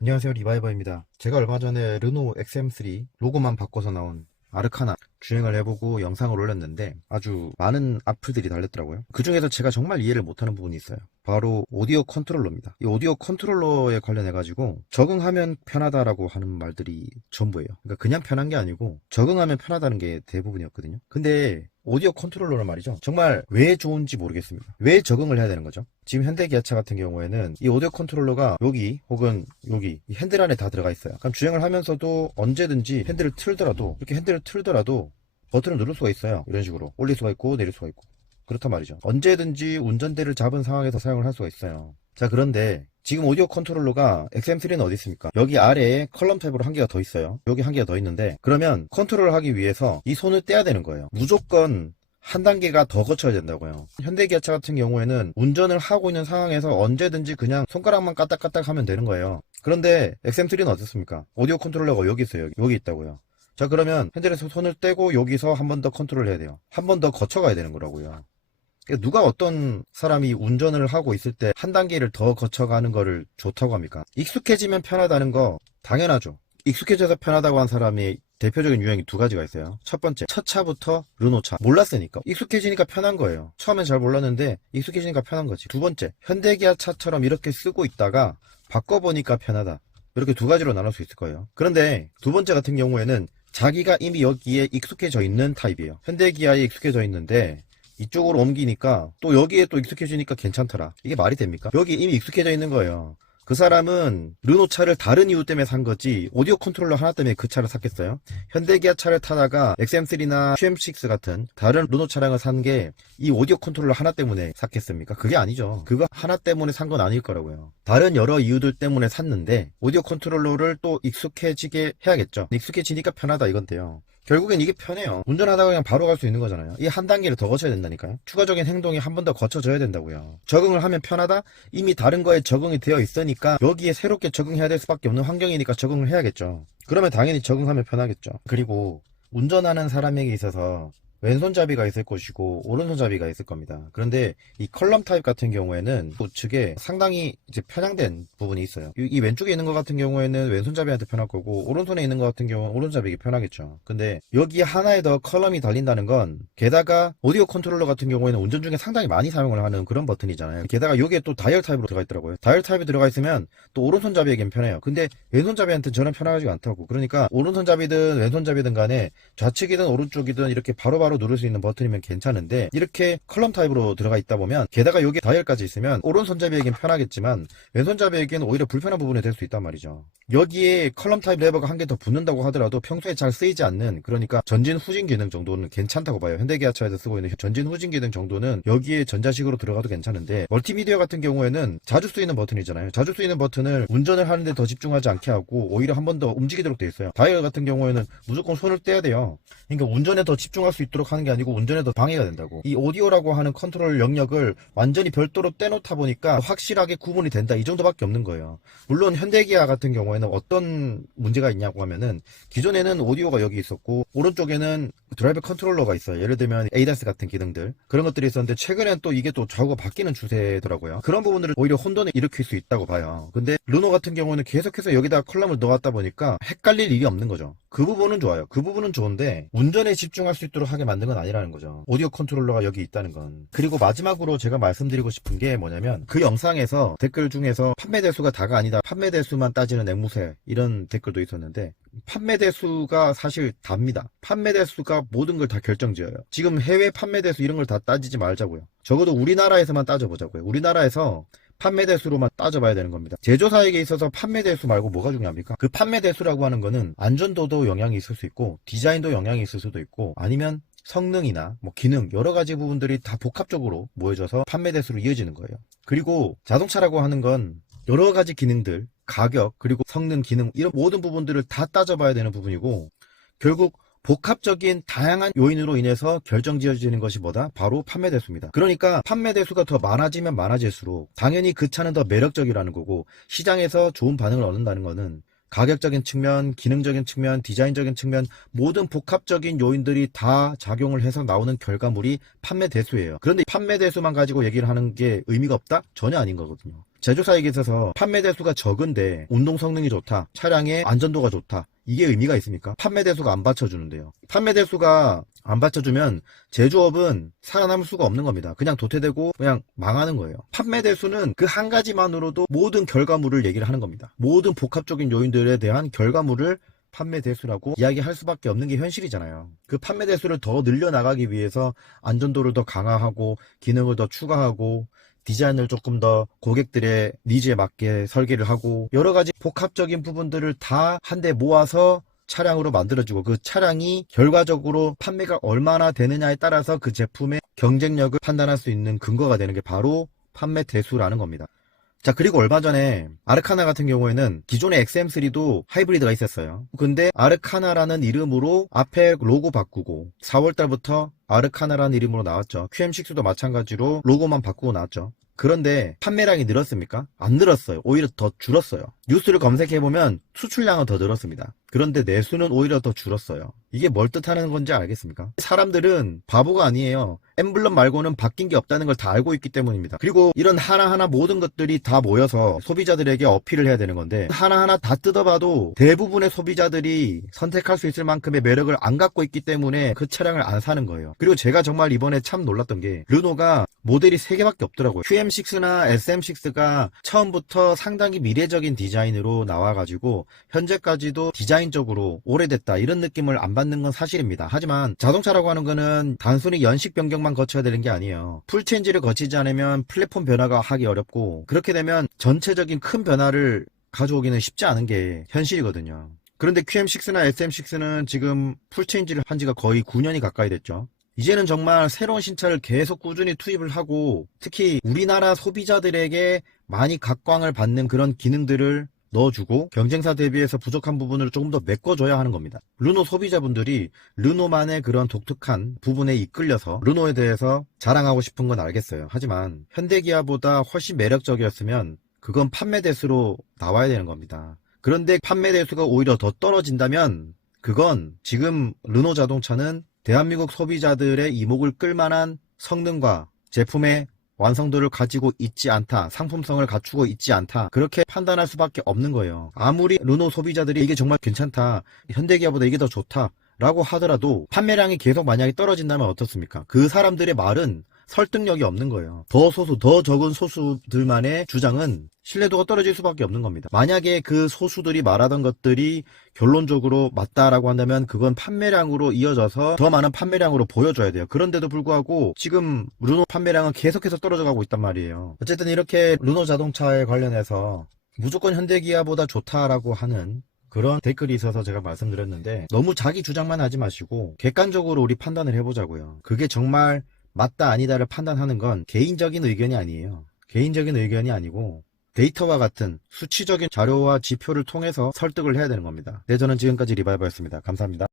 안녕하세요, 리바이버입니다. 제가 얼마 전에 르노 XM3 로고만 바꿔서 나온 아르카나 주행을 해보고 영상을 올렸는데 아주 많은 악플들이 달렸더라고요. 그 중에서 제가 정말 이해를 못하는 부분이 있어요. 바로 오디오 컨트롤러입니다. 이 오디오 컨트롤러에 관련해가지고 적응하면 편하다라고 하는 말들이 전부예요. 그러니까 그냥 편한 게 아니고 적응하면 편하다는 게 대부분이었거든요. 근데 오디오 컨트롤러는 말이죠, 정말 왜 좋은지 모르겠습니다. 왜 적응을 해야 되는 거죠? 지금 현대기아차 같은 경우에는 이 오디오 컨트롤러가 여기 혹은 여기 이 핸들 안에 다 들어가 있어요. 그럼 주행을 하면서도 언제든지 핸들을 틀더라도, 이렇게 핸들을 틀더라도 버튼을 누를 수가 있어요. 이런 식으로 올릴 수가 있고 내릴 수가 있고, 그렇단 말이죠. 언제든지 운전대를 잡은 상황에서 사용을 할 수가 있어요. 자, 그런데 지금 오디오 컨트롤러가 XM3는 어디 있습니까? 여기 아래에 컬럼 탭으로 한 개가 더 있어요. 여기 한 개가 더 있는데, 그러면 컨트롤을 하기 위해서 이 손을 떼야 되는 거예요. 무조건 한 단계가 더 거쳐야 된다고요. 현대기아차 같은 경우에는 운전을 하고 있는 상황에서 언제든지 그냥 손가락만 까딱까딱 하면 되는 거예요. 그런데 XM3는 어떻습니까? 오디오 컨트롤러가 여기 있어요. 여기 있다고요. 자, 그러면 핸들에서 손을 떼고 여기서 한 번 더 컨트롤 해야 돼요. 한 번 더 거쳐가야 되는 거라고요. 그러니까 누가 어떤 사람이 운전을 하고 있을 때 한 단계를 더 거쳐가는 거를 좋다고 합니까? 익숙해지면 편하다는 거 당연하죠. 익숙해져서 편하다고 한 사람이 대표적인 유형이 두 가지가 있어요. 첫 번째, 첫 차부터 르노차 몰랐으니까 익숙해지니까 편한 거예요. 처음엔 잘 몰랐는데 익숙해지니까 편한 거지. 두 번째, 현대기아 차처럼 이렇게 쓰고 있다가 바꿔보니까 편하다. 이렇게 두 가지로 나눌 수 있을 거예요. 그런데 두 번째 같은 경우에는 자기가 이미 여기에 익숙해져 있는 타입이에요. 현대기아에 익숙해져 있는데 이쪽으로 옮기니까 또 여기에 또 익숙해지니까 괜찮더라. 이게 말이 됩니까? 여기 이미 익숙해져 있는 거예요. 그 사람은 르노 차를 다른 이유 때문에 산 거지 오디오 컨트롤러 하나 때문에 그 차를 샀겠어요? 현대기아 차를 타다가 XM3나 QM6 같은 다른 르노 차량을 산 게 이 오디오 컨트롤러 하나 때문에 샀겠습니까? 그게 아니죠. 그거 하나 때문에 산 건 아닐 거라고요. 다른 여러 이유들 때문에 샀는데 오디오 컨트롤러를 또 익숙해지게 해야겠죠. 익숙해지니까 편하다 이건데요. 결국엔 이게 편해요. 운전하다가 그냥 바로 갈 수 있는 거잖아요. 이 한 단계를 더 거쳐야 된다니까요. 추가적인 행동이 한 번 더 거쳐져야 된다고요. 적응을 하면 편하다? 이미 다른 거에 적응이 되어 있으니까 여기에 새롭게 적응해야 될 수밖에 없는 환경이니까 적응을 해야겠죠. 그러면 당연히 적응하면 편하겠죠. 그리고 운전하는 사람에게 있어서 왼손잡이가 있을 것이고 오른손잡이가 있을 겁니다. 그런데 이 컬럼 타입 같은 경우에는 우측에 상당히 이제 편향된 부분이 있어요. 이 왼쪽에 있는 것 같은 경우에는 왼손잡이한테 편할 거고 오른손에 있는 것 같은 경우는 오른손잡이에게 편하겠죠. 근데 여기 하나에 더 컬럼이 달린다는 건, 게다가 오디오 컨트롤러 같은 경우에는 운전 중에 상당히 많이 사용을 하는 그런 버튼이잖아요. 게다가 여기에 또 다이얼 타입으로 들어가 있더라고요. 다이얼 타입이 들어가 있으면 또 오른손잡이에겐 편해요. 근데 왼손잡이한테 전혀 편하지가 않다고. 그러니까 오른손잡이든 왼손잡이든 간에 좌측이든 오른쪽이든 이렇게 바로바로 누를 수 있는 버튼이면 괜찮은데, 이렇게 컬럼 타입으로 들어가 있다 보면, 게다가 여기에 다이얼까지 있으면 오른손잡이에겐 편하겠지만 왼손잡이에겐 오히려 불편한 부분이 될 수 있단 말이죠. 여기에 컬럼 타입 레버가 한 개 더 붙는다고 하더라도 평소에 잘 쓰이지 않는, 그러니까 전진 후진 기능 정도는 괜찮다고 봐요. 현대기아차에서 쓰고 있는 전진 후진 기능 정도는 여기에 전자식으로 들어가도 괜찮은데, 멀티미디어 같은 경우에는 자주 쓰이는 버튼이잖아요. 자주 쓰이는 버튼을 운전을 하는데 더 집중하지 않게 하고 오히려 한 번 더 움직이도록 돼 있어요. 다이얼 같은 경우에는 무조건 손을 떼야 돼요. 그러니까 운전에 더 집중할 수 있도록 하는 게 아니고 운전에 더 방해가 된다고. 이 오디오라고 하는 컨트롤 영역을 완전히 별도로 떼놓다 보니까 확실하게 구분이 된다, 이 정도밖에 없는 거예요. 물론 현대기아 같은 경우에는 어떤 문제가 있냐고 하면은, 기존에는 오디오가 여기 있었고 오른쪽에는 드라이브 컨트롤러가 있어요. 예를 들면 ADAS 같은 기능들, 그런 것들이 있었는데 최근엔 또 이게 또 좌우가 바뀌는 추세더라고요. 그런 부분들을 오히려 혼돈을 일으킬 수 있다고 봐요. 근데 르노 같은 경우는 계속해서 여기다 컬럼을 넣었다 보니까 헷갈릴 일이 없는 거죠. 그 부분은 좋아요. 그 부분은 좋은데 운전에 집중할 수 있도록 하게 만든 건 아니라는 거죠. 오디오 컨트롤러가 여기 있다는 건. 그리고 마지막으로 제가 말씀드리고 싶은 게 뭐냐면, 그 영상에서 댓글 중에서 판매 대수가 다가 아니다, 판매 대수만 따지는 앵무새, 이런 댓글도 있었는데, 판매 대수가 사실 답니다. 판매 대수가 모든 걸 다 결정지어요. 지금 해외 판매 대수 이런 걸 다 따지지 말자고요. 적어도 우리나라에서만 따져보자고요. 우리나라에서 판매 대수로만 따져봐야 되는 겁니다. 제조사에게 있어서 판매 대수 말고 뭐가 중요합니까? 그 판매 대수라고 하는 거는 안전도도 영향이 있을 수 있고 디자인도 영향이 있을 수도 있고, 아니면 성능이나 뭐 기능, 여러 가지 부분들이 다 복합적으로 모여져서 판매 대수로 이어지는 거예요. 그리고 자동차라고 하는 건 여러 가지 기능들, 가격, 그리고 성능, 기능, 이런 모든 부분들을 다 따져봐야 되는 부분이고, 결국 복합적인 다양한 요인으로 인해서 결정지어지는 것이 뭐다? 바로 판매 대수입니다. 그러니까 판매 대수가 더 많아지면 많아질수록 당연히 그 차는 더 매력적이라는 거고, 시장에서 좋은 반응을 얻는다는 거는 가격적인 측면, 기능적인 측면, 디자인적인 측면, 모든 복합적인 요인들이 다 작용을 해서 나오는 결과물이 판매 대수예요. 그런데 판매 대수만 가지고 얘기를 하는 게 의미가 없다? 전혀 아닌 거거든요. 제조사에게 있어서 판매 대수가 적은데 운동 성능이 좋다, 차량의 안전도가 좋다, 이게 의미가 있습니까? 판매 대수가 안 받쳐주는데요. 판매 대수가 안 받쳐주면 제조업은 살아남을 수가 없는 겁니다. 그냥 도태되고 그냥 망하는 거예요. 판매 대수는 그 한 가지만으로도 모든 결과물을 얘기를 하는 겁니다. 모든 복합적인 요인들에 대한 결과물을 판매 대수라고 이야기할 수밖에 없는 게 현실이잖아요. 그 판매 대수를 더 늘려나가기 위해서 안전도를 더 강화하고 기능을 더 추가하고 디자인을 조금 더 고객들의 니즈에 맞게 설계를 하고 여러 가지 복합적인 부분들을 다 한데 모아서 차량으로 만들어지고 그 차량이 결과적으로 판매가 얼마나 되느냐에 따라서 그 제품의 경쟁력을 판단할 수 있는 근거가 되는 게 바로 판매 대수라는 겁니다. 자, 그리고 얼마 전에 아르카나 같은 경우에는 기존의 XM3도 하이브리드가 있었어요. 근데 아르카나라는 이름으로 앞에 로고 바꾸고 4월달부터 아르카나라는 이름으로 나왔죠. QM6도 마찬가지로 로고만 바꾸고 나왔죠. 그런데 판매량이 늘었습니까? 안 늘었어요. 오히려 더 줄었어요. 뉴스를 검색해보면 수출량은 더 늘었습니다. 그런데 내수는 오히려 더 줄었어요. 이게 뭘 뜻하는 건지 알겠습니까? 사람들은 바보가 아니에요. 엠블럼 말고는 바뀐 게 없다는 걸 다 알고 있기 때문입니다. 그리고 이런 하나하나 모든 것들이 다 모여서 소비자들에게 어필을 해야 되는 건데 하나하나 다 뜯어봐도 대부분의 소비자들이 선택할 수 있을 만큼의 매력을 안 갖고 있기 때문에 그 차량을 안 사는 거예요. 그리고 제가 정말 이번에 참 놀랐던 게 르노가 모델이 3개밖에 없더라고요. QM6나 SM6가 처음부터 상당히 미래적인 디자인으로 나와가지고 현재까지도 디자인적으로 오래됐다 이런 느낌을 안 받는 건 사실입니다. 하지만 자동차라고 하는 거는 단순히 연식 변경만 거쳐야 되는 게 아니에요. 풀체인지를 거치지 않으면 플랫폼 변화가 하기 어렵고 그렇게 되면 전체적인 큰 변화를 가져오기는 쉽지 않은 게 현실이거든요. 그런데 QM6나 SM6는 지금 풀체인지를 한 지가 거의 9년이 가까이 됐죠. 이제는 정말 새로운 신차를 계속 꾸준히 투입을 하고 특히 우리나라 소비자들에게 많이 각광을 받는 그런 기능들을 넣어주고 경쟁사 대비해서 부족한 부분을 조금 더 메꿔줘야 하는 겁니다. 르노 소비자분들이 르노만의 그런 독특한 부분에 이끌려서 르노에 대해서 자랑하고 싶은 건 알겠어요. 하지만 현대기아보다 훨씬 매력적이었으면 그건 판매 대수로 나와야 되는 겁니다. 그런데 판매 대수가 오히려 더 떨어진다면 그건 지금 르노 자동차는 대한민국 소비자들의 이목을 끌만한 성능과 제품의 완성도를 가지고 있지 않다, 상품성을 갖추고 있지 않다, 그렇게 판단할 수밖에 없는 거예요. 아무리 르노 소비자들이 이게 정말 괜찮다, 현대기아보다 이게 더 좋다 라고 하더라도 판매량이 계속 만약에 떨어진다면 어떻습니까? 그 사람들의 말은 설득력이 없는 거예요. 더 적은 소수들만의 주장은 신뢰도가 떨어질 수밖에 없는 겁니다. 만약에 그 소수들이 말하던 것들이 결론적으로 맞다라고 한다면 그건 판매량으로 이어져서 더 많은 판매량으로 보여줘야 돼요. 그런데도 불구하고 지금 르노 판매량은 계속해서 떨어져 가고 있단 말이에요. 어쨌든 이렇게 르노 자동차에 관련해서 무조건 현대기아보다 좋다라고 하는 그런 댓글이 있어서 제가 말씀드렸는데 너무 자기 주장만 하지 마시고 객관적으로 우리 판단을 해보자고요. 그게 정말 맞다 아니다를 판단하는 건 개인적인 의견이 아니에요. 개인적인 의견이 아니고 데이터와 같은 수치적인 자료와 지표를 통해서 설득을 해야 되는 겁니다. 네, 저는 지금까지 리바이버였습니다. 감사합니다.